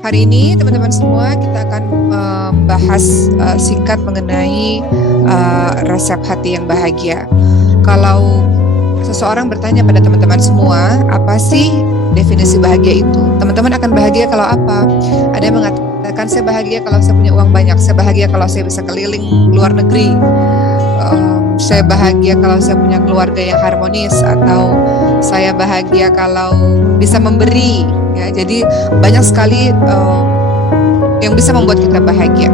Hari ini teman-teman semua kita akan membahas singkat mengenai resep hati yang bahagia. Kalau seseorang bertanya pada teman-teman semua, apa sih definisi bahagia itu? Teman-teman akan bahagia kalau apa? Ada yang mengatakan saya bahagia kalau saya punya uang banyak, saya bahagia kalau saya bisa keliling luar negeri, saya bahagia kalau saya punya keluarga yang harmonis, atau saya bahagia kalau bisa memberi. Ya, jadi banyak sekali yang bisa membuat kita bahagia.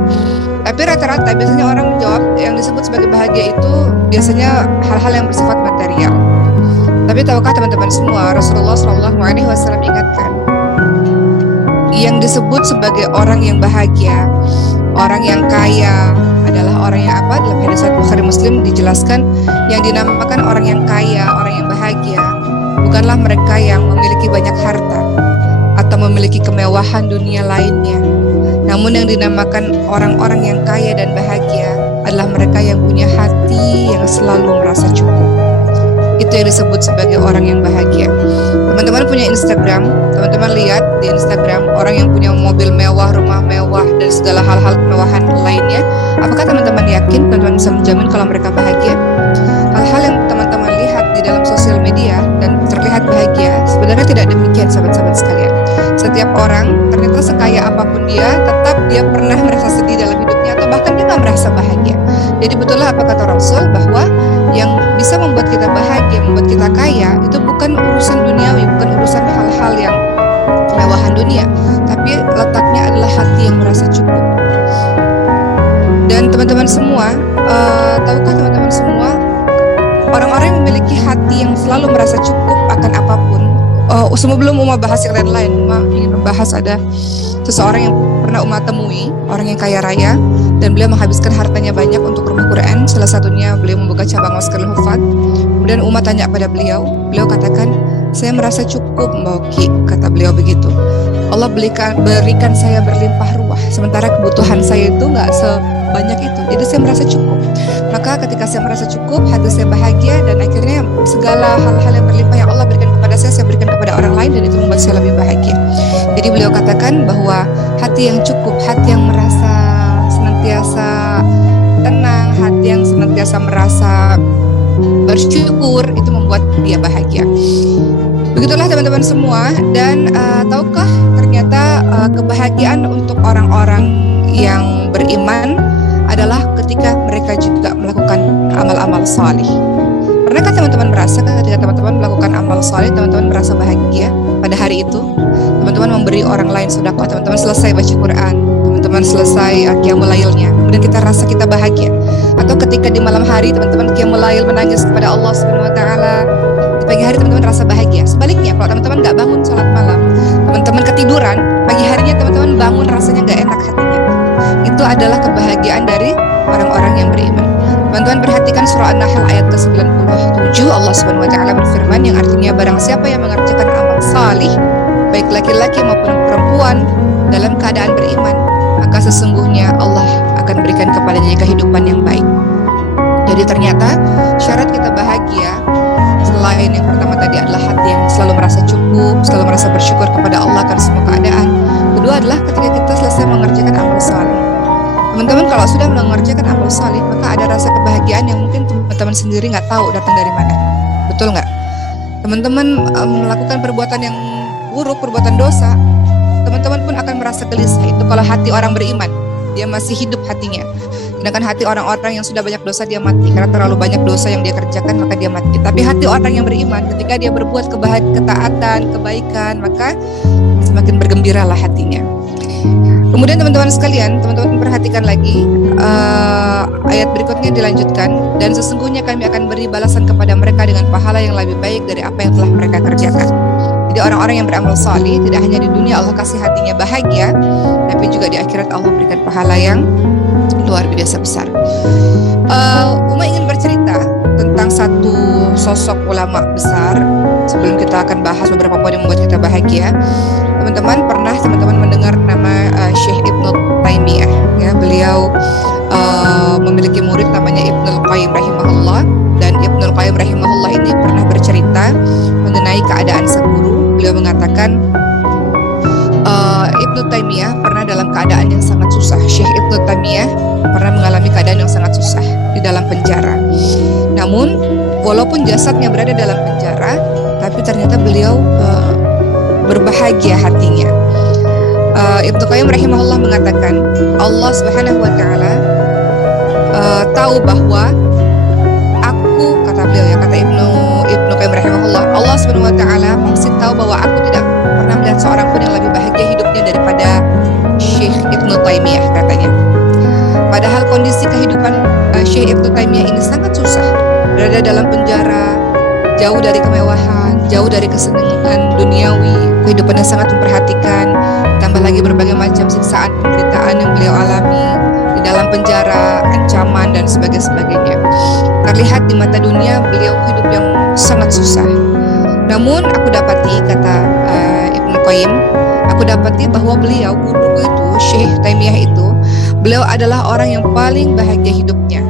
Tapi rata-rata biasanya orang menjawab yang disebut sebagai bahagia itu biasanya hal-hal yang bersifat material. Tapi tahukah teman-teman semua, Rasulullah SAW ingatkan, yang disebut sebagai orang yang bahagia, orang yang kaya adalah orang yang apa? Dalam hadis Bukhari Muslim dijelaskan, yang dinamakan orang yang kaya, orang yang bahagia bukanlah mereka yang memiliki banyak harta atau memiliki kemewahan dunia lainnya. Namun yang dinamakan orang-orang yang kaya dan bahagia adalah mereka yang punya hati yang selalu merasa cukup. Itu yang disebut sebagai orang yang bahagia. Teman-teman punya Instagram, teman-teman lihat di Instagram orang yang punya mobil mewah, rumah mewah, dan segala hal-hal kemewahan lainnya. Apakah teman-teman yakin teman-teman bisa menjamin kalau mereka bahagia? Hal-hal yang teman-teman lihat di dalam sosial media dan terlihat bahagia, sebenarnya tidak demikian, sahabat-sahabat sekalian. Setiap orang ternyata sekaya apapun dia, tetap dia pernah merasa sedih dalam hidupnya, atau bahkan dia nggak merasa bahagia. Jadi betullah apa kata Rasul, bahwa yang bisa membuat kita bahagia, membuat kita kaya, itu bukan urusan duniawi, bukan urusan hal-hal yang kemewahan dunia, tapi letaknya adalah hati yang merasa cukup. Dan teman-teman semua, tahukah teman-teman semua, orang-orang yang memiliki hati yang selalu merasa cukup akan apapun. Sebelum Uma bahas yang lain-lain, Uma ingin membahas ada seseorang yang pernah Uma temui, orang yang kaya raya, dan beliau menghabiskan hartanya banyak untuk rumah Quran. Salah satunya beliau membuka cabang Masjidil Hufad. Kemudian Uma tanya pada beliau katakan, saya merasa cukup Mbak Oki, kata beliau begitu. Allah berikan saya berlimpah ruah, sementara kebutuhan saya itu nggak sebanyak itu. Jadi saya merasa cukup. Maka ketika saya merasa cukup, hati saya bahagia, dan akhirnya segala hal-hal yang berlimpah yang Allah berikan kepada saya berikan kepada orang lain, dan itu membuat saya lebih bahagia. Jadi beliau katakan bahwa hati yang cukup, hati yang merasa senantiasa tenang, hati yang senantiasa merasa bersyukur, itu membuat dia bahagia. Begitulah teman-teman semua. Dan tahukah ternyata kebahagiaan untuk orang-orang yang beriman adalah ketika mereka juga melakukan amal-amal salih. Pernahkah teman-teman merasa ketika teman-teman melakukan amal salih, teman-teman merasa bahagia pada hari itu? Teman-teman memberi orang lain sedekah, teman-teman selesai baca Quran, teman-teman selesai qiyamul lailnya, kemudian kita rasa kita bahagia. Atau ketika di malam hari teman-teman qiyamul lail menangis kepada Allah Subhanahu wa taala, di pagi hari teman-teman rasa bahagia. Sebaliknya, kalau teman-teman nggak bangun sholat malam, teman-teman ketiduran, pagi harinya teman-teman bangun rasanya nggak enak hatinya. Itu adalah kebahagiaan dari orang-orang yang beriman. Teman-teman perhatikan surah An-Nahl ayat ke-97, Allah Subhanahu wa taala berfirman, yang artinya barang siapa yang mengerjakan amal salih, baik laki-laki maupun perempuan, dalam keadaan beriman, maka sesungguhnya Allah akan berikan kepadanya kehidupan yang baik. Jadi ternyata syarat kita bahagia, selain yang pertama tadi adalah hati yang selalu merasa cukup, selalu merasa bersyukur kepada Allah akan semua keadaan. Kedua adalah ketika kita selesai mengerjakan amal salih. Teman-teman kalau sudah mengerjakan amal salih, maka ada rasa kebahagiaan yang mungkin teman-teman sendiri nggak tahu datang dari mana. Betul nggak? Teman-teman melakukan perbuatan yang buruk, perbuatan dosa, teman-teman pun akan merasa gelisah. Itu kalau hati orang beriman, dia masih hidup hatinya. Sedangkan hati orang-orang yang sudah banyak dosa, dia mati. Karena terlalu banyak dosa yang dia kerjakan, maka dia mati. Tapi hati orang yang beriman, ketika dia berbuat ketaatan, kebaikan, maka semakin bergembiralah hatinya. Kemudian teman-teman sekalian, teman-teman perhatikan lagi ayat berikutnya dilanjutkan, dan sesungguhnya kami akan beri balasan kepada mereka dengan pahala yang lebih baik dari apa yang telah mereka kerjakan. Jadi orang-orang yang beramal salih, tidak hanya di dunia Allah kasih hatinya bahagia, tapi juga di akhirat Allah berikan pahala yang luar biasa besar. Uma ingin bercerita tentang satu sosok ulama besar sebelum kita akan bahas beberapa poin yang membuat kita bahagia. Teman-teman pernah mendengar nama Syekh Ibnu Taimiyah, ya. Beliau memiliki murid namanya Ibnul Qayyim rahimahullah, dan Ibnul Qayyim rahimahullah ini pernah bercerita mengenai keadaan sang guru. Beliau mengatakan Ibnu Taimiyah pernah dalam keadaan yang sangat susah. Syekh Ibnu Taimiyah pernah mengalami keadaan yang sangat susah di dalam penjara. Namun, walaupun jasadnya berada dalam penjara, tapi ternyata beliau berbahagia hatinya. Ibnu Qayyim rahimahullah mengatakan, Allah Subhanahu wa taala tahu bahwa aku, kata beliau ya, kata Ibnu Qayyim rahimahullah, Allah Subhanahu wa taala pasti tahu bahwa aku tidak pernah melihat seorang pun yang lebih bahagia hidupnya daripada Syekh Ibnu Taimiyah, katanya. Padahal kondisi kehidupan Syekh Ibnu Taimiyah ini sangat susah, berada dalam penjara, jauh dari kemewahan, jauh dari kesenangan duniawi, kehidupannya sangat memperhatikan, tambah lagi berbagai macam siksaan penderitaan yang beliau alami di dalam penjara, ancaman dan sebagainya. Terlihat di mata dunia beliau hidup yang sangat susah. Namun aku dapati, kata Ibnu Qayyim, aku dapati bahwa beliau, guruku itu, Syekh Taimiyah itu, beliau adalah orang yang paling bahagia hidupnya.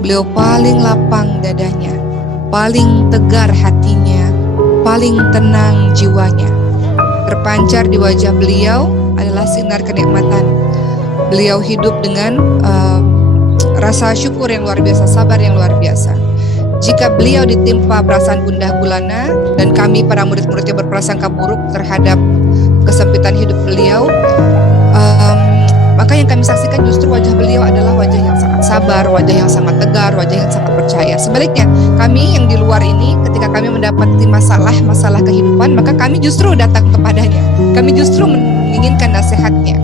Beliau paling lapang dadanya, paling tegar hatinya, paling tenang jiwanya. Terpancar di wajah beliau adalah sinar kenikmatan. Beliau hidup dengan rasa syukur yang luar biasa, sabar yang luar biasa. Jika beliau ditimpa perasaan gundah gulana dan kami para murid-muridnya berprasangka buruk terhadap kesempitan hidup beliau, maka yang kami saksikan justru wajah beliau adalah wajah yang sangat sabar, wajah yang sangat tegar, wajah yang sangat percaya. Sebaliknya, kami yang di luar ini, ketika kami mendapati masalah kehidupan, maka kami justru datang kepadanya. Kami justru menginginkan nasihatnya.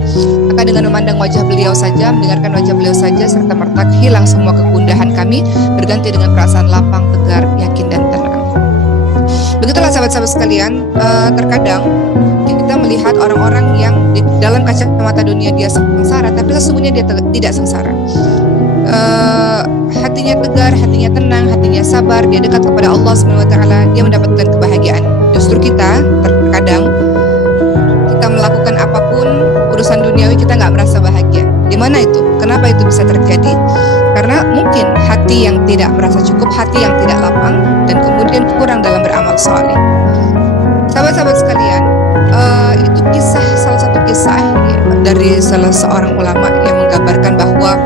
Maka dengan memandang wajah beliau saja, mendengarkan wajah beliau saja, serta merta hilang semua kegundahan kami, berganti dengan perasaan lapang, tegar, yakin, dan tenang. Begitulah sahabat-sahabat sekalian, terkadang kita melihat orang-orang yang di dalam kacamata dunia dia sengsara, tapi sesungguhnya dia tidak sengsara. Hatinya tegar, hatinya tenang, hatinya sabar, dia dekat kepada Allah Subhanahu wa taala, dia mendapatkan kebahagiaan. Justru kita terkadang kita melakukan apapun urusan duniawi kita nggak merasa bahagia. Di mana itu? Kenapa itu bisa terjadi? Karena mungkin hati yang tidak merasa cukup, hati yang tidak lapang, dan kemudian kurang dalam beramal saleh. Sahabat-sahabat sekalian, itu salah satu kisah ya, dari salah seorang ulama yang menggambarkan bahwa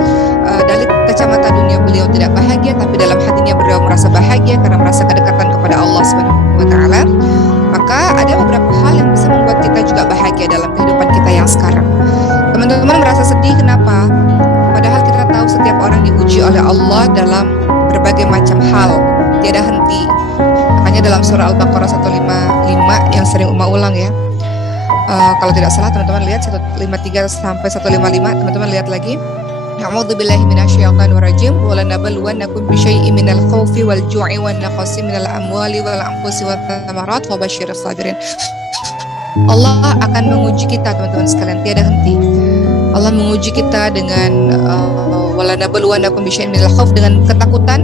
dari kacamata dunia beliau tidak bahagia, tapi dalam hatinya beliau merasa bahagia karena merasa kedekatan kepada Allah Subhanahu wa taala. Maka ada beberapa hal yang bisa membuat kita juga bahagia dalam kehidupan kita yang sekarang. Teman-teman merasa sedih, kenapa? Padahal kita tahu setiap orang diuji oleh Allah dalam berbagai macam hal, tiada henti. Makanya dalam surah Al-Baqarah 155 yang sering Uma ulang ya, kalau tidak salah teman-teman lihat 153 sampai 155, teman-teman lihat lagi. A'udzubillahi minasyaitonir rajim. Wa lanabluwannakum bisyai'in minal khaufi wal ju'i wan naqsi minal amwali wal anfusi wath thamarat wa basyyiris sabirin. Allah akan menguji kita teman-teman sekalian, tiada henti. Allah menguji kita dengan wa lanabluwannakum bisyai'in minal khauf, dengan ketakutan.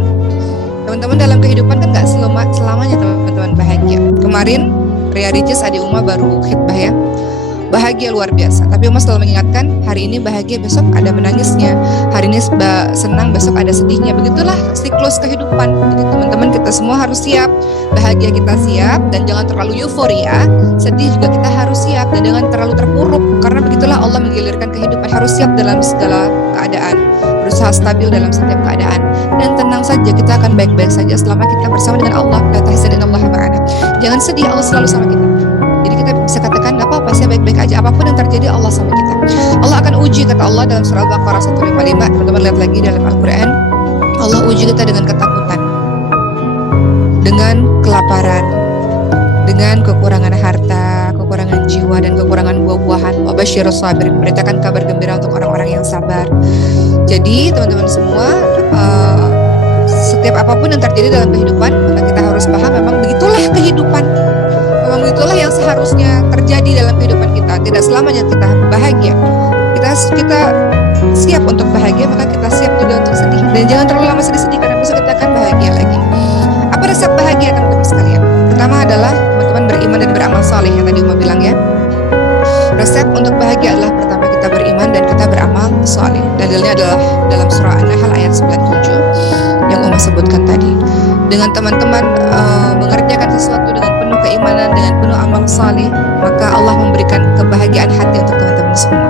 Teman-teman dalam kehidupan kan enggak selamanya teman-teman bahagia. Kemarin Ria Ricis adik Uma baru khitbah ya. Bahagia luar biasa, tapi Uma selalu mengingatkan, hari ini bahagia, besok ada menangisnya, hari ini senang, besok ada sedihnya. Begitulah siklus kehidupan. Jadi teman-teman kita semua harus siap. Bahagia kita siap, dan jangan terlalu euforia. Sedih juga kita harus siap, dan jangan terlalu terpuruk, karena begitulah Allah menggilirkan kehidupan. Harus siap dalam segala keadaan, berusaha stabil dalam setiap keadaan, dan tenang saja, kita akan baik-baik saja selama kita bersama dengan Allah. La tahzanillahu ma'ana. Jangan sedih, Allah selalu sama kita. Jadi kita bisa katakan, gak apa-apa, saya baik-baik aja, apapun yang terjadi Allah sama kita. Allah akan uji, kata Allah dalam surah Al-Baqarah 155. Teman-teman lihat lagi dalam Al-Quran, Allah uji kita dengan ketakutan, dengan kelaparan, dengan kekurangan harta, kekurangan jiwa, dan kekurangan buah-buahan. Wa basyyiris sabirin, beritakan kabar gembira untuk orang-orang yang sabar. Jadi teman-teman semua, setiap apapun yang terjadi dalam kehidupan, maka kita harus paham memang begitulah kehidupan. Memang itulah yang seharusnya terjadi dalam kehidupan kita. Tidak selamanya kita bahagia. Kita siap untuk bahagia, maka kita siap juga untuk sedih. Dan jangan terlalu lama sedih-sedih, karena besok kita akan bahagia lagi. Apa resep bahagia teman-teman sekalian? Pertama adalah teman-teman beriman dan beramal saleh, yang tadi Uma bilang ya. Resep untuk bahagia adalah pertama kita beriman dan kita beramal saleh. Dalilnya adalah dalam surah An-Nahl ayat 97 yang Uma sebutkan tadi. Dengan teman-teman mengerjakan sesuatu dengan penuh keimanan, dengan penuh amal saleh, maka Allah memberikan kebahagiaan hati untuk teman-teman semua.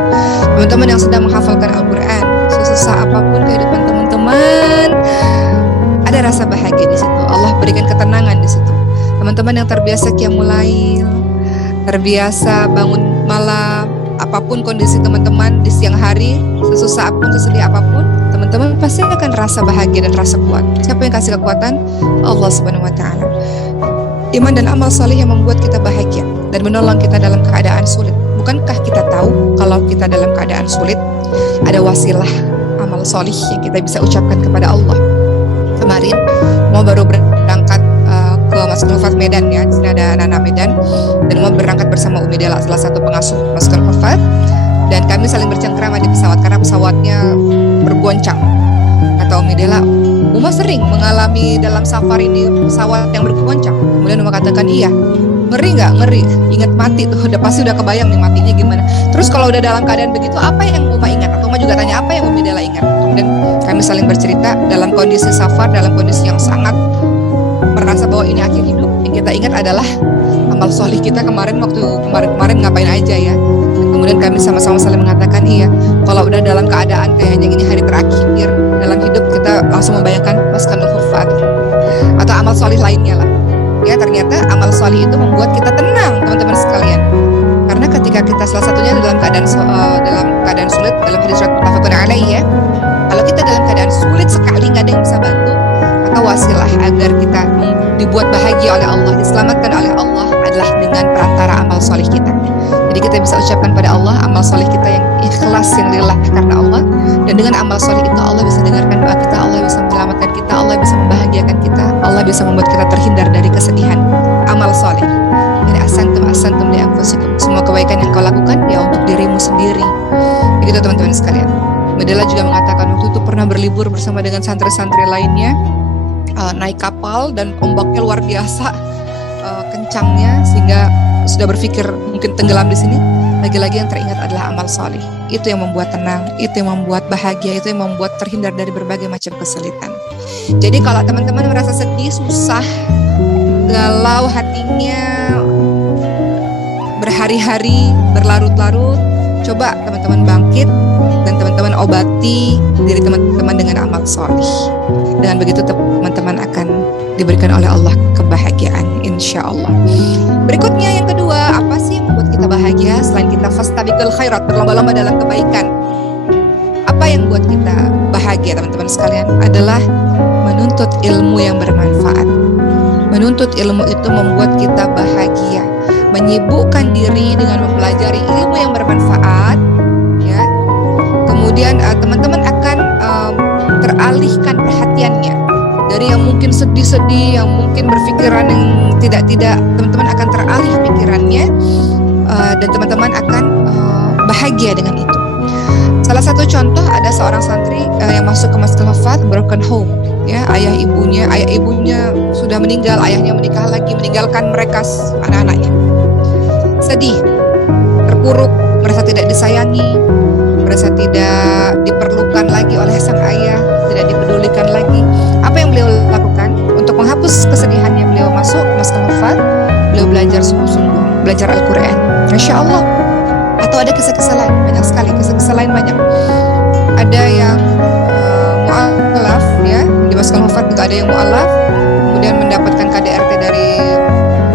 Teman-teman yang sedang menghafalkan Al-Quran, sesusah apapun kehidupan teman-teman, ada rasa bahagia di situ. Allah berikan ketenangan di situ. Teman-teman yang terbiasa qiyamul lail, terbiasa bangun malam, apapun kondisi teman-teman di siang hari, sesusah apapun, sesedih apapun, teman-teman pasti akan rasa bahagia dan rasa kuat. Siapa yang kasih kekuatan? Allah Subhanahu wa Ta'ala. Iman dan amal saleh yang membuat kita bahagia dan menolong kita dalam keadaan sulit. Bukankah kita tahu kalau kita dalam keadaan sulit, ada wasilah amal saleh yang kita bisa ucapkan kepada Allah. Kemarin mau baru berangkat ke Masjidil Hufat Medan ya, di sini ada anak-anak Medan, dan mau berangkat bersama Umi Dela, salah satu pengasuh Masjidil Hufat, dan kami saling bercengkrama di pesawat karena pesawatnya bergoncang. Kata Umi Dela, Uma sering mengalami dalam safari ini pesawat yang bergoncang. Kemudian Uma katakan, iya. Ngeri nggak? Ngeri. Ingat mati tuh, pasti udah kebayang nih matinya gimana. Terus kalau udah dalam keadaan begitu, apa yang Uma ingat? Atau Uma juga tanya apa yang Umi Dela ingat? Kemudian kami saling bercerita dalam kondisi safar, dalam kondisi yang sangat merasa bahwa ini akhir hidup. Yang kita ingat adalah amal solih kita kemarin, waktu kemarin ngapain aja ya. Dan kemudian kami sama-sama saling mengatakan, iya, kalau udah dalam keadaan kayaknya ini hari terakhir dalam hidup, kita langsung membayangkan Masjidil Hufat atau amal solih lainnya lah. Ya, ternyata amal solih itu membuat kita tenang, teman-teman sekalian. Karena ketika kita salah satunya dalam keadaan sulit, dalam hadis riwayat muttafaqun alaih ya, kalau kita dalam keadaan sulit sekali nggak ada yang bisa bantu, maka wasilah agar kita dibuat bahagia oleh Allah, diselamatkan oleh Allah adalah dengan perantara amal solih kita. Jadi kita bisa ucapkan pada Allah amal solih kita yang ikhlas, yang lillah karena Allah, dan dengan amal solih itu Allah bisa dengarkan doa kita, Allah bisa menyelamatkan kita, Allah bisa membahagiakan kita, Allah bisa membuat kita terhindar dari kesedihan. Amal solih. Jadi asantum li anfusikum. Semua kebaikan yang kau lakukan ya untuk dirimu sendiri. Begitu teman-teman sekalian. Medela juga mengatakan waktu itu pernah berlibur bersama dengan santri-santri lainnya, naik kapal dan ombaknya luar biasa kencangnya sehingga sudah berpikir mungkin tenggelam di sini. Lagi-lagi yang teringat adalah amal soleh. Itu yang membuat tenang, itu yang membuat bahagia, itu yang membuat terhindar dari berbagai macam kesulitan. Jadi kalau teman-teman merasa sedih, susah, galau hatinya, berhari-hari, berlarut-larut, coba teman-teman bangkit dan teman-teman obati diri teman-teman dengan amal soleh. Dengan begitu teman-teman akan diberikan oleh Allah kebahagiaan, insya Allah. Berikutnya yang kedua, apa sih yang membuat kita bahagia selain kita fastabiqul khairat, berlomba-lomba dalam kebaikan? Apa yang membuat kita bahagia teman-teman sekalian adalah menuntut ilmu yang bermanfaat. Menuntut ilmu itu membuat kita bahagia, menyibukkan diri dengan mempelajari ilmu yang bermanfaat, ya. Kemudian teman-teman akan teralihkan perhatiannya dari yang mungkin sedih-sedih, yang mungkin berpikiran yang tidak-tidak, teman-teman akan teralih pikirannya, dan teman-teman akan bahagia dengan itu. Salah satu contoh, ada seorang santri yang masuk ke Masjidil Hufat, broken home, ya, ayah ibunya sudah meninggal, ayahnya menikah lagi, meninggalkan mereka anak-anaknya. Sedih, terpuruk, merasa tidak disayangi, merasa tidak diperlukan lagi oleh sang ayah, tidak dipedulikan lagi. Apa yang beliau lakukan untuk menghapus kesedihannya? Beliau masuk ke Masjidil Hufat, beliau belajar sungguh-sungguh, belajar Al-Quran. Masya Allah. Atau ada kisah-kisah lain, banyak sekali kisah-kisah lain banyak. Ada yang mu'alaf, ya, di Masjidil Hufat itu ada yang mu'alaf, kemudian mendapatkan KDRT dari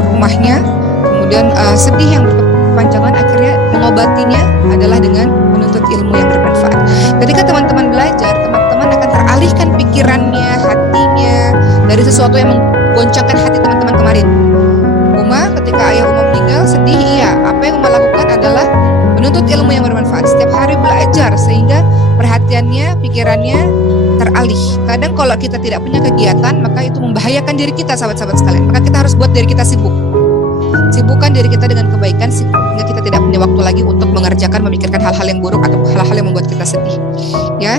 rumahnya, kemudian sedih yang berkepanjangan, akhirnya mengobatinya adalah dengan menuntut ilmu yang bermanfaat. Ketika teman-teman belajar, teman-teman akan teralihkan pikirannya, hatinya dari sesuatu yang menggoncangkan hati teman-teman kemarin. Uma, ketika ayah Uma meninggal, sedih, iya. Apa yang Uma lakukan adalah menuntut ilmu yang bermanfaat. Setiap hari belajar sehingga perhatiannya, pikirannya teralih. Kadang kalau kita tidak punya kegiatan, maka itu membahayakan diri kita, sahabat-sahabat sekalian. Maka kita harus buat diri kita sibuk. Sibukkan diri kita dengan kebaikan sehingga kita tidak punya waktu lagi untuk mengerjakan, memikirkan hal-hal yang buruk atau hal-hal yang membuat kita sedih. Ya,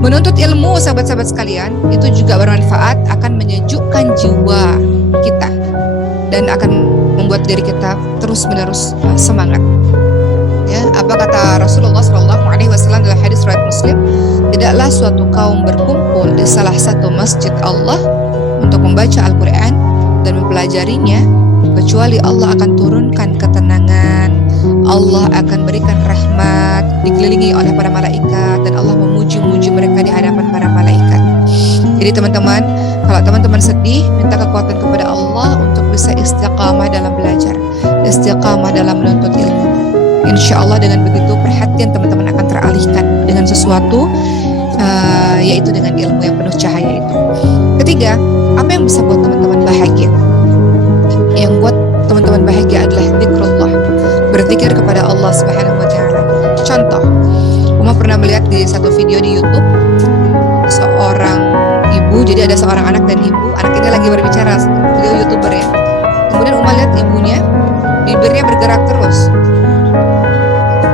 menuntut ilmu, sahabat-sahabat sekalian, itu juga bermanfaat, akan menyejukkan jiwa kita dan akan membuat diri kita terus-menerus semangat. Ya, apa kata Rasulullah SAW dalam hadis riwayat Muslim? Tidaklah suatu kaum berkumpul di salah satu masjid Allah untuk membaca Al-Quran dan mempelajarinya kecuali Allah akan turunkan ketenangan, Allah akan berikan rahmat, dikelilingi oleh para malaikat, dan Allah memuji-muji mereka di hadapan para malaikat. Jadi teman-teman, kalau teman-teman sedih, minta kekuatan kepada Allah untuk bisa istiqamah dalam belajar, istiqamah dalam menuntut ilmu. Insya Allah dengan begitu perhatian teman-teman akan teralihkan dengan sesuatu, yaitu dengan ilmu yang penuh cahaya itu. Ketiga, apa yang bisa buat teman-teman bahagia? Yang buat teman-teman bahagia adalah zikrullah, berzikir kepada Allah Subhanahu wa Ta'ala. Contoh, Uma pernah melihat di satu video di YouTube seorang ibu, jadi ada seorang anak dan ibu. Anak ini lagi berbicara, video YouTuber ya. Kemudian Uma lihat ibunya, bibirnya bergerak terus.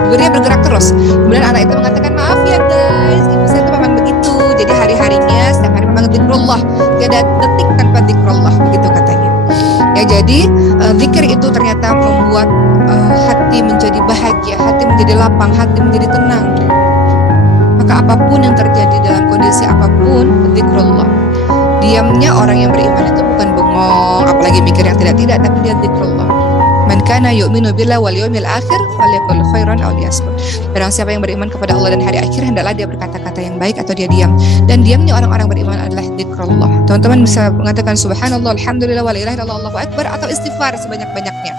Kemudian anak itu mengatakan, maaf ya guys, ibu saya itu memang begitu. Jadi hari-harinya setiap hari memang zikrullah, tidak ada detik tanpa zikrullah, begitu katanya. Ya, jadi zikir itu ternyata membuat hati menjadi bahagia, hati menjadi lapang, hati menjadi tenang. Maka apapun yang terjadi dalam kondisi apapun, zikrullah. Diamnya orang yang beriman itu bukan bengong, apalagi mikir yang tidak-tidak, tapi dia zikrullah. Man kana yu'minu billahi wal yawmil akhir falyaqul khairan aw liyasmut. Barang siapa yang beriman kepada Allah dan hari akhir, hendaklah dia berkata-kata yang baik atau dia diam. Dan diamnya orang-orang beriman adalah zikrullah. Teman-teman bisa mengatakan subhanallah, alhamdulillah, wa la ilaha illallah, Allahu akbar, atau istighfar sebanyak-banyaknya.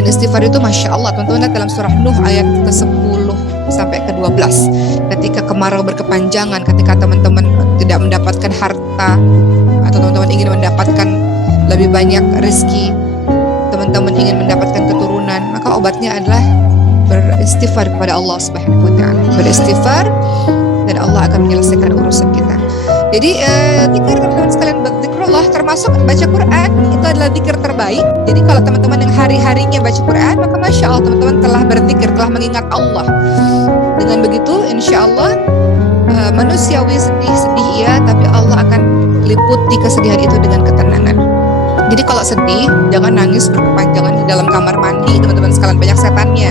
Dan istighfar itu Masya Allah, teman-teman lihat dalam surah Nuh ayat ke-10 sampai ke-12. Ketika kemarau berkepanjangan, ketika teman-teman tidak mendapatkan harta, atau teman-teman ingin mendapatkan lebih banyak rezeki, teman-teman ingin mendapatkan keturunan, maka obatnya adalah beristighfar kepada Allah Subhanahu wa Ta'ala. Beristighfar dan Allah akan menyelesaikan urusan kita. Jadi zikir teman-teman sekalian, zikrullah termasuk baca Quran, itu adalah zikir terbaik. Jadi kalau teman-teman yang hari-harinya baca Quran, maka Masya Allah teman-teman telah berzikir, telah mengingat Allah. Dengan begitu insya Allah manusiawi sedih-sedih ya, tapi Allah akan liputi kesedihan itu dengan ketenangan. Jadi kalau sedih, jangan nangis berkepanjangan di dalam kamar mandi, teman-teman sekalian, banyak setannya.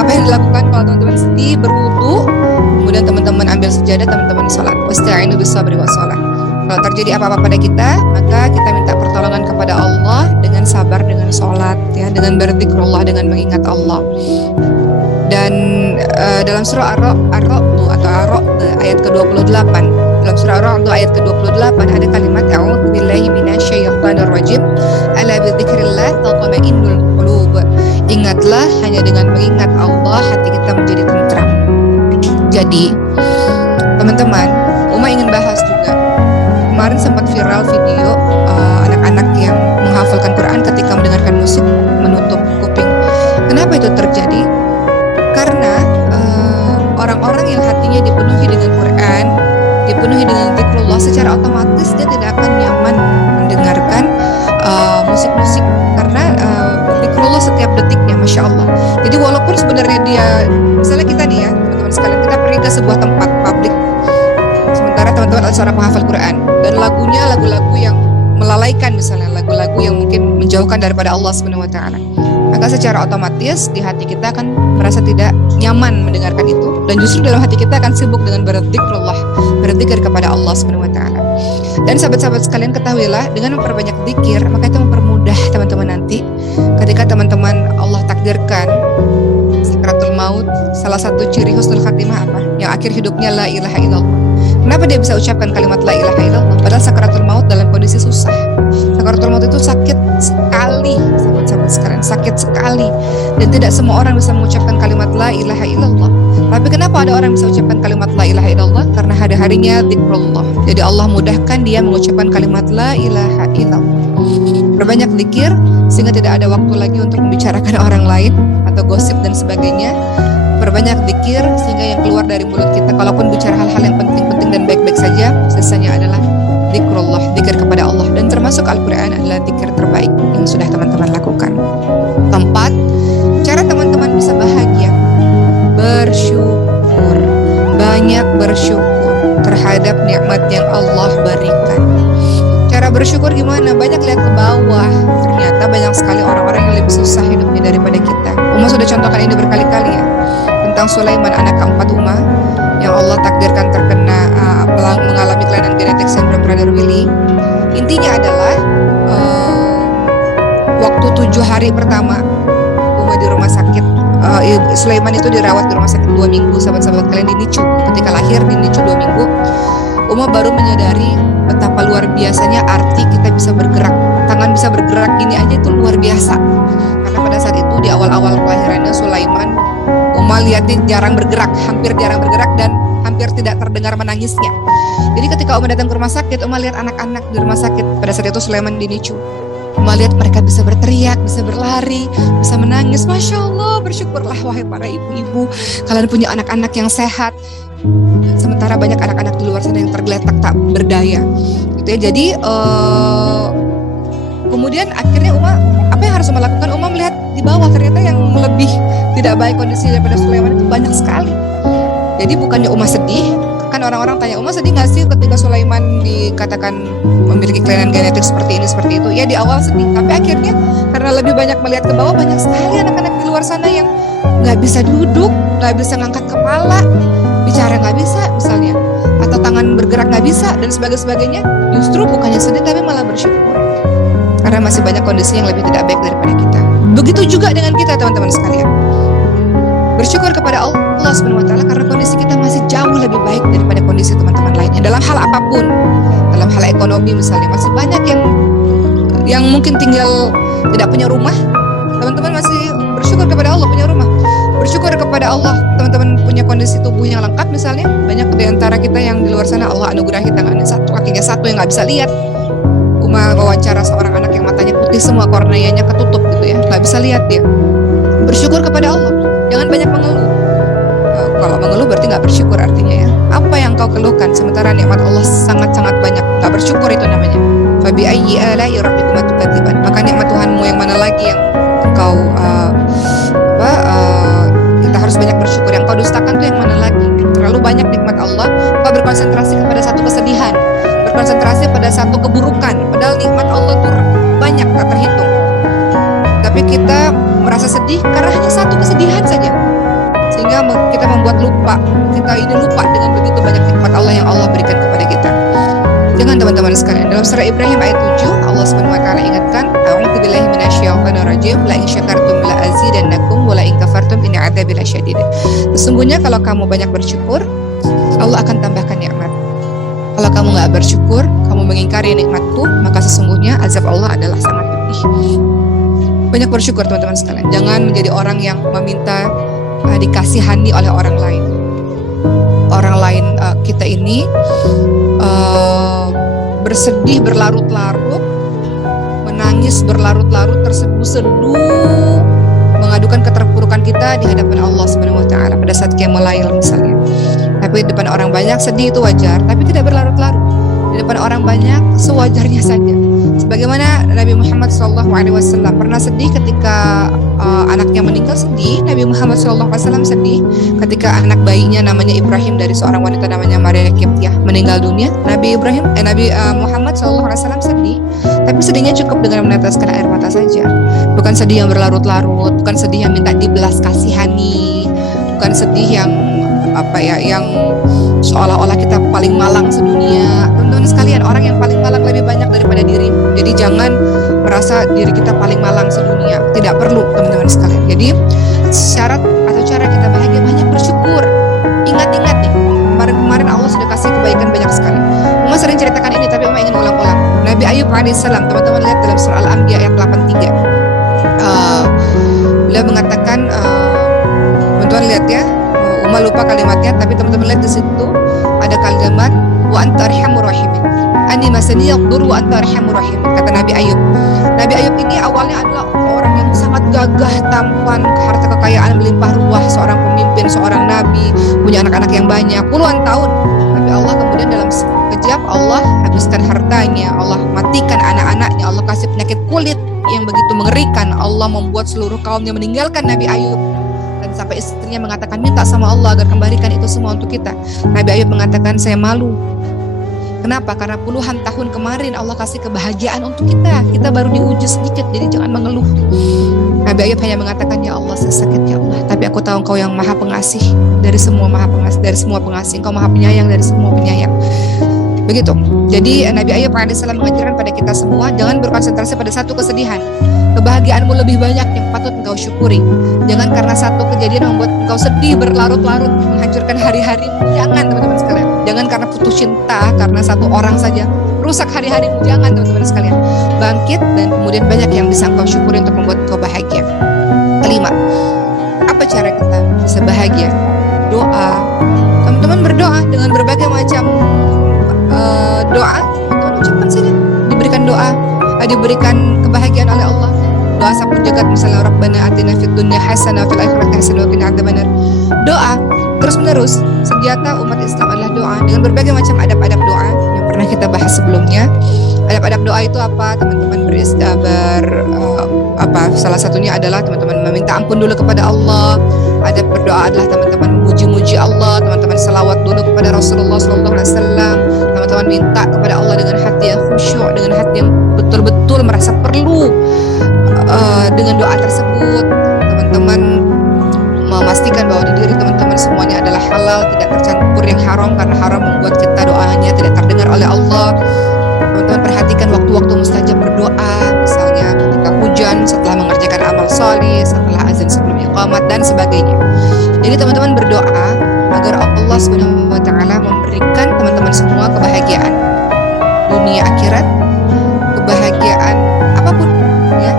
Apa yang dilakukan kalau teman-teman sedih? Berwudu, kemudian teman-teman ambil sejadah, teman-teman salat. Wasta'inu bis-sabri was-shalah. Kalau terjadi apa-apa pada kita, maka kita minta pertolongan kepada Allah dengan sabar, dengan salat, ya, dengan berzikrullah, dengan mengingat Allah. Dan dalam surah Ar-Ra'd ayat ke-28, dalam surah Ar-Ra'd ayat ke-28 ada kalimat a'udzu billahi minasyaitonir rajim, ala bidzikrillah tatma'innul qulub. Ingatlah, hanya dengan mengingat Allah hati kita menjadi tentram. Jadi teman-teman, Uma ingin bahas juga, kemarin sempat viral video anak-anak yang menghafalkan Quran ketika mendengarkan musik menutup kuping. Kenapa itu terjadi? Karena orang-orang yang hatinya dipenuhi dengan Quran, dipenuhi dengan zikrullah, secara otomatis dia tidak akan nyaman mendengarkan musik-musik, karena zikrullah setiap detiknya, Masya Allah. Jadi walaupun sebenarnya dia, misalnya kita nih ya teman-teman sekalian, kita pergi ke sebuah tempat publik, sementara teman-teman adalah seorang penghafal Quran, dan lagunya lagu-lagu yang melalaikan, misalnya lagu-lagu yang mungkin menjauhkan daripada Allah Subhanahu wa Ta'ala, maka secara otomatis di hati kita akan merasa tidak nyaman mendengarkan itu, dan justru dalam hati kita akan sibuk dengan berzikrullah, berzikir kepada Allah Subhanahu wa Ta'ala. Dan sahabat-sahabat sekalian, ketahuilah dengan memperbanyak zikir, maka itu mempermudah teman-teman nanti ketika teman-teman Allah takdirkan sakratul maut. Salah satu ciri husnul khatimah apa? Yang akhir hidupnya la ilaha illallah. Kenapa dia bisa ucapkan kalimat la ilaha illallah? Padahal sakratul maut dalam kondisi susah. Sakratul maut itu sakit sekali, sahabat-sahabat sekalian, sakit sekali. Dan tidak semua orang bisa mengucapkan kalimat la ilaha illallah. Tapi kenapa ada orang bisa ucapkan kalimat la ilaha illallah? Karena hari-harinya zikrullah. Jadi Allah mudahkan dia mengucapkan kalimat la ilaha illallah. Perbanyak zikir sehingga tidak ada waktu lagi untuk membicarakan orang lain atau gosip dan sebagainya. Perbanyak zikir sehingga yang keluar dari mulut kita, kalaupun bicara hal-hal yang penting-penting dan baik-baik saja, sisanya adalah zikrullah, zikir kepada Allah. Dan termasuk Al-Quran adalah zikir terbaik yang sudah teman-teman lakukan. Keempat, cara teman-teman bisa bahagia, bersyukur, banyak bersyukur terhadap nikmat yang Allah berikan. Cara bersyukur gimana? Banyak lihat ke bawah, ternyata banyak sekali orang-orang yang lebih susah hidupnya daripada kita. Uma sudah contohkan ini berkali-kali ya, tentang Sulaiman, anak keempat Uma, yang Allah takdirkan terkena mengalami kelainan genetik sindrom Prader-Willi. Intinya adalah waktu 7 hari pertama Uma di rumah sakit, Sulaiman itu dirawat di rumah sakit 2 minggu, sahabat-sahabat kalian, di NICU. Ketika lahir di NICU 2 minggu, Uma baru menyadari betapa luar biasanya arti kita bisa bergerak. Tangan bisa bergerak gini aja itu luar biasa. Karena pada saat itu di awal-awal kelahirannya Sulaiman, Uma lihatnya jarang bergerak, hampir jarang bergerak, dan hampir tidak terdengar menangisnya. Jadi ketika Uma datang ke rumah sakit, Uma lihat anak-anak di rumah sakit. Pada saat itu Sulaiman di NICU. Uma lihat mereka bisa berteriak, bisa berlari, bisa menangis. Masya Allah, bersyukurlah wahai para ibu-ibu, kalian punya anak-anak yang sehat. Sementara banyak anak-anak di luar sana yang tergeletak tak berdaya. Gitu ya. Jadi kemudian akhirnya Uma, apa yang harus Uma lakukan? Uma melihat di bawah ternyata yang lebih tidak baik kondisi daripada Sulaiman itu banyak sekali. Jadi bukannya Uma sedih, kan orang-orang tanya, Uma sedih nggak sih ketika Sulaiman dikatakan memiliki kelainan genetik seperti ini, seperti itu? Ya di awal sedih, tapi akhirnya karena lebih banyak melihat ke bawah, banyak sekali anak-anak di luar sana yang nggak bisa duduk, nggak bisa ngangkat kepala, bicara nggak bisa misalnya, atau tangan bergerak nggak bisa, dan sebagainya. Justru bukannya sedih, tapi malah bersyukur. Karena masih banyak kondisi yang lebih tidak baik daripada kita. Begitu juga dengan kita, teman-teman sekalian. Bersyukur kepada Allah SWT karena kondisi kita masih jauh lebih baik daripada kondisi teman-teman lainnya. Dalam hal apapun, dalam hal ekonomi misalnya, masih banyak yang mungkin tinggal tidak punya rumah. Teman-teman masih bersyukur kepada Allah punya rumah. Bersyukur kepada Allah teman-teman punya kondisi tubuh yang lengkap misalnya. Banyak di antara kita yang di luar sana Allah anugerahi tangannya satu, kakinya satu yang nggak bisa lihat. Uma wawancara seorang anak yang matanya putih semua, korneanya ketutup gitu ya, nggak bisa lihat dia. Bersyukur kepada Allah. Jangan banyak mengeluh. Kalau mengeluh berarti nggak bersyukur artinya ya. Apa yang kau keluhkan sementara nikmat Allah sangat-sangat banyak? Nggak bersyukur itu namanya. Fabi ayyi ala'i rabbikuma tukadziban. Maka nikmat Tuhanmu yang mana lagi yang engkau kita harus banyak bersyukur. Yang kau dustakan tuh yang mana lagi? Terlalu banyak nikmat Allah. Kau berkonsentrasi kepada satu kesedihan, berkonsentrasi pada satu keburukan. Padahal nikmat Allah tuh banyak, tak terhitung. Tapi kita merasa sedih karena hanya satu kesedihan saja, sehingga kita membuat lupa, kita ini lupa dengan begitu banyak nikmat Allah yang Allah berikan kepada kita. Jangan teman-teman sekalian, dalam surah Ibrahim ayat 7 Allah SWT ingatkan, a'udzubillahi minasyaitonir rajim, la in syakartum la azidannakum wa la in kafartum inna adzabi lasyadid. Sesungguhnya kalau kamu banyak bersyukur, Allah akan tambahkan nikmat. Kalau kamu nggak bersyukur, kamu mengingkari nikmatku, maka sesungguhnya azab Allah adalah sangat pedih. Banyak bersyukur teman-teman sekalian. Jangan menjadi orang yang meminta dikasihani oleh orang lain. Orang lain kita ini bersedih berlarut-larut, menangis berlarut-larut, terseduh-seduh, mengadukan keterpurukan kita di hadapan Allah Subhanahu wa taala pada saat qiyamul lail misalnya. Tapi di depan orang banyak sedih itu wajar, tapi tidak berlarut-larut. Di depan orang banyak sewajarnya saja. Sebagaimana Nabi Muhammad SAW pernah sedih ketika anaknya meninggal, sedih. Nabi Muhammad SAW sedih ketika anak bayinya namanya Ibrahim dari seorang wanita namanya Maria Qibtiyah meninggal dunia. Nabi Muhammad SAW sedih, tapi sedihnya cukup dengan meneteskan air mata saja. Bukan sedih yang berlarut-larut, bukan sedih yang minta dibelas kasihani, bukan sedih yang yang seolah-olah kita paling malang sedunia. Teman-teman sekalian, orang yang paling malang lebih banyak daripada dirimu. Jadi jangan merasa diri kita paling malang sedunia. Tidak perlu teman-teman sekalian. Jadi syarat atau cara kita bahagia banyak bersyukur. Ingat-ingat nih, kemarin Allah sudah kasih kebaikan banyak sekali. Uma sering ceritakan ini, tapi Uma ingin ulang-ulang. Nabi Ayub alaihissalam, teman-teman lihat dalam surah Al-Anbiya ayat 83. Beliau mengatakan, teman-teman lihat ya, Uma lupa kalimatnya, tapi teman-teman lihat di situ ada kalimat wa anta arhamur rahimin. Ani masani yaqdur wa anta arhamur rahimin. Kata Nabi Ayub. Nabi Ayub ini awalnya adalah orang yang sangat gagah, tampan, harta kekayaan melimpah ruah, seorang pemimpin, seorang nabi, punya anak-anak yang banyak, puluhan tahun. Tapi Allah kemudian dalam sekejap Allah habiskan hartanya, Allah matikan anak-anaknya, Allah kasih penyakit kulit yang begitu mengerikan. Allah membuat seluruh kaumnya meninggalkan Nabi Ayub. Dan sampai istrinya mengatakan, minta sama Allah agar kembalikan itu semua untuk kita. Nabi Ayub mengatakan, saya malu. Kenapa? Karena puluhan tahun kemarin Allah kasih kebahagiaan untuk kita. Kita baru diuji sedikit, jadi jangan mengeluh. Nabi Ayub hanya mengatakan, ya Allah saya sakit ya Allah, tapi aku tahu Engkau yang maha pengasih dari semua pengasih. Engkau maha penyayang dari semua penyayang. Begitu. Jadi Nabi Ayub alaihissalam mengajarkan pada kita semua, jangan berkonsentrasi pada satu kesedihan. kebahagiaanmu lebih banyak yang patut engkau syukuri. Jangan karena satu kejadian membuat engkau sedih berlarut-larut, menghancurkan hari-harimu. Jangan teman-teman sekalian. Jangan karena putus cinta karena satu orang saja rusak hari-harimu. Jangan teman-teman sekalian. Bangkit dan kemudian banyak yang bisa engkau syukuri untuk membuat engkau bahagia. Kelima, apa cara kita bisa bahagia? Doa. Teman-teman berdoa dengan berbagai macam doa. Teman-teman ucapkan saja. Diberikan doa, diberikan kebahagiaan oleh Allah. Doa sapu jagat misalnya Rabbana atina fid dunya hasanah fil akhirati hasanah wa qina adzabannar. Doa terus-menerus. Senjata umat Islam adalah doa dengan berbagai macam adab-adab doa yang pernah kita bahas sebelumnya. Adab-adab doa itu apa? Teman-teman salah satunya adalah teman-teman meminta ampun dulu kepada Allah. Adab berdoa adalah teman-teman memuji-muji Allah, teman-teman selawat dulu kepada Rasulullah SAW. Teman-teman minta kepada Allah dengan hati yang khusyuk, dengan hati yang betul-betul merasa perlu dengan doa tersebut. Teman-teman memastikan bahwa di diri teman-teman semuanya adalah halal, tidak tercampur yang haram, karena haram membuat kita doanya tidak terdengar oleh Allah. Teman-teman perhatikan waktu-waktu mustajab berdoa, misalnya ketika hujan, setelah mengerjakan amal saleh, setelah azan sebelum iqamat dan sebagainya. Jadi teman-teman berdoa agar Allah Subhanahu wa taala memberikan teman-teman semua kebahagiaan dunia akhirat, kebahagiaan apapun ya.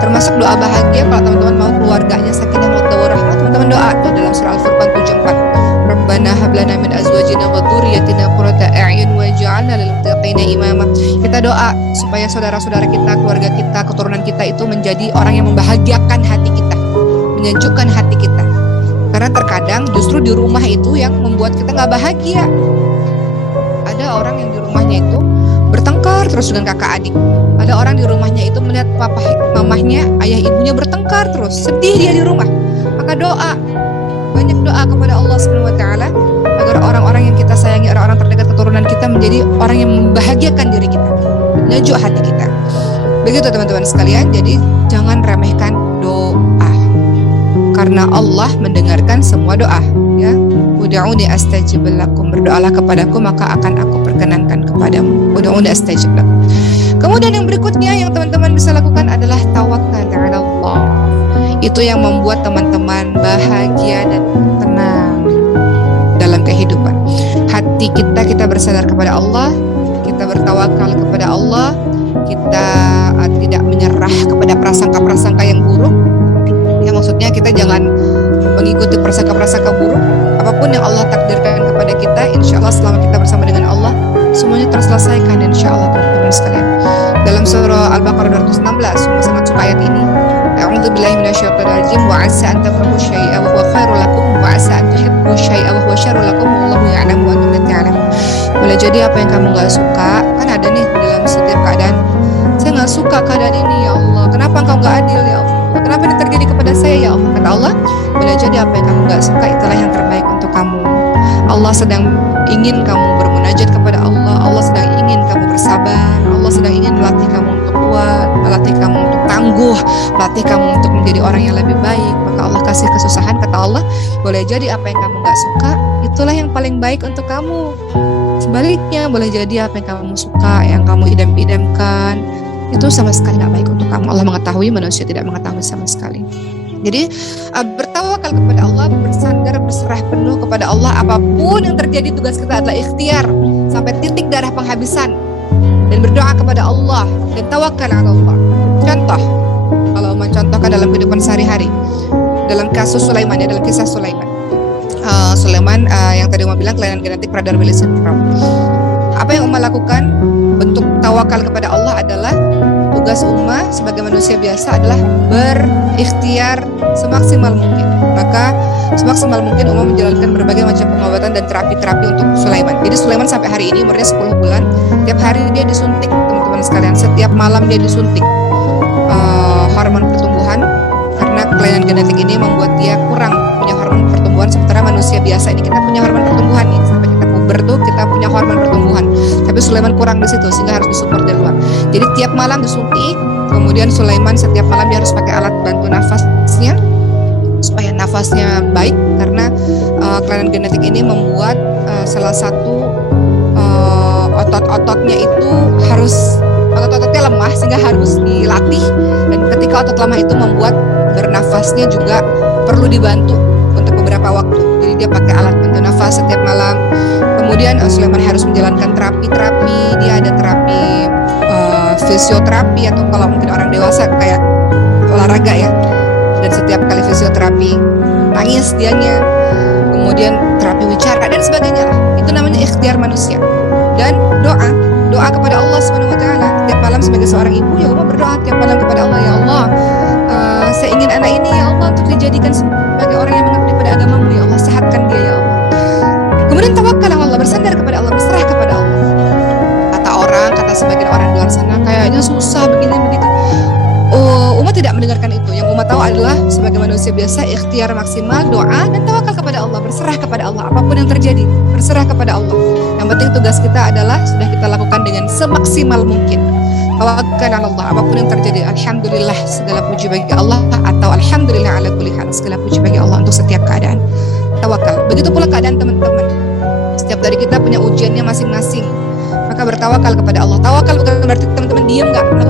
Termasuk doa bahagia kalau teman-teman mau keluarganya sakinah mawaddah warahmah, teman-teman doa itu dalam surah Al-Furqan 74. Rabbana hab lana min azwajina wa dzurriyyatina qurrata a'yun waj'alna lil muttaqina imama. Kita doa supaya saudara-saudara kita, keluarga kita, keturunan kita itu menjadi orang yang membahagiakan hati kita, menyejukkan hati kita. Karena terkadang justru di rumah itu yang membuat kita nggak bahagia. Ada orang yang di rumahnya itu bertengkar terus dengan kakak adik. Ada orang di rumahnya itu melihat papa mamahnya, ayah ibunya bertengkar terus, sedih dia di rumah. Maka doa, banyak doa kepada Allah Subhanahu wa taala agar orang-orang yang kita sayangi, orang-orang terdekat keturunan kita menjadi orang yang membahagiakan diri kita, menyejuk hati kita. Begitu teman-teman sekalian. Jadi jangan remehkan doa, karena Allah mendengarkan semua doa ya. Ud'uni astajib lakum, berdoalah kepadaku maka akan aku perkenankan kepadamu. Ud'uni astajib lakum. Kemudian yang berikutnya yang teman-teman bisa lakukan adalah tawakkal 'ala Allah. Itu yang membuat teman-teman bahagia dan tenang dalam kehidupan. Hati kita bersandar kepada Allah, kita bertawakal kepada Allah, kita tidak menyerah kepada prasangka-prasangka yang buruk. Ya maksudnya kita jangan mengikuti prasangka-prasangka buruk. Apapun yang Allah takdirkan kepada kita, insya Allah selama kita bersama dengan Allah, semuanya terselesaikan insya Allah teman-teman sekalian. Dalam surah Al-Baqarah 216, saya sangat suka ayat ini. A'udzubillahi minasyaitonirrajim wa 'asa an takrahu syai'an wa huwa khairul lakum wa 'asa an tuhibbu syai'an wa huwa syarrul lakum wallahu ya'lamu wa antum la ta'lamun. Boleh jadi apa yang kamu enggak suka, kan ada nih dalam setiap keadaan. Saya enggak suka keadaan ini ya Allah. Kenapa engkau enggak adil ya Allah? Kenapa ini terjadi kepada saya ya Allah? Kata Allah, boleh jadi apa yang kamu enggak suka itulah yang terbaik untuk kamu. Allah sedang ingin kamu bermunajat kepada Allah. Allah sedang ingin kamu bersabar. Allah sedang ingin melatih kamu untuk kuat, melatih kamu untuk tangguh, melatih kamu untuk menjadi orang yang lebih baik. Maka Allah kasih kesusahan, kata Allah, boleh jadi apa yang kamu gak suka itulah yang paling baik untuk kamu. Sebaliknya, boleh jadi apa yang kamu suka, yang kamu idam-idamkan, itu sama sekali gak baik untuk kamu. Allah mengetahui, manusia tidak mengetahui sama sekali. Jadi bertawakal kepada Allah, bersandar, berserah penuh kepada Allah. Apapun yang terjadi, tugas kita adalah ikhtiar sampai titik darah penghabisan dan berdoa kepada Allah dan tawakal ala Allah. Contoh, kalau mencontohkan dalam kehidupan sehari-hari, dalam kasus Sulaiman ya, dalam kisah Sulaiman. Sulaiman yang tadi Uma bilang kelainan genetik Prader-Willi syndrome. Apa yang Uma lakukan bentuk tawakal kepada Allah adalah tugas Uma sebagai manusia biasa adalah berikhtiar semaksimal mungkin. Maka semaksimal mungkin Uma menjalankan berbagai macam pengobatan dan terapi-terapi untuk Sulaiman. Jadi Sulaiman sampai hari ini umurnya 10 bulan. Tiap hari dia disuntik, teman-teman sekalian. Setiap malam dia disuntik hormon pertumbuhan, karena kelainan genetik ini membuat dia kurang punya hormon pertumbuhan. Sementara manusia biasa ini kita punya hormon pertumbuhan nih, sampai kita puber tuh kita punya hormon pertumbuhan. Tapi Sulaiman kurang di situ sehingga harus disupport dari luar. Jadi tiap malam disuntik. Kemudian Sulaiman setiap malam dia harus pakai alat bantu nafasnya supaya nafasnya baik, karena kelainan genetik ini membuat salah satu otot-ototnya itu harus otot-ototnya lemah sehingga harus dilatih, dan ketika otot lemah itu membuat bernafasnya juga perlu dibantu untuk beberapa waktu. Jadi dia pakai alat bantu nafas setiap malam. Kemudian Sulaiman harus menjalankan terapi, dia ada terapi fisioterapi, atau kalau mungkin orang dewasa kayak olahraga ya. Dan setiap kali fisioterapi nangis dianya, kemudian terapi wicara dan sebagainya lah. Itu namanya ikhtiar manusia. Dan doa kepada Allah Subhanahu wa taala. Tiap malam sebagai seorang ibu, ya Uma berdoa tiap malam kepada Allah, ya Allah, saya ingin anak ini ya Allah untuk dijadikan sebagai orang yang mengabdi pada agamamu, ya Allah, sehatkan dia ya Allah. Kemudian tawakal Allah, bersandar kepada Allah, berserah kepada Allah. Kata sebagian orang di luar sana, kayaknya susah begini begitu. Umat tidak mendengarkan itu. Yang umat tahu adalah sebagai manusia biasa, ikhtiar maksimal, doa dan tawakal kepada Allah, berserah kepada Allah. Apapun yang terjadi, berserah kepada Allah. Yang penting tugas kita adalah sudah kita lakukan dengan semaksimal mungkin. Tawakal Allah, apapun yang terjadi, alhamdulillah, segala puji bagi Allah, atau alhamdulillah ala kulli hal, segala puji bagi Allah untuk setiap keadaan. Tawakal. Begitu pula keadaan teman-teman. Setiap dari kita punya ujiannya masing-masing. Maka bertawakal kepada Allah. Tawakal bukan berarti teman-teman diam, nggak melakukan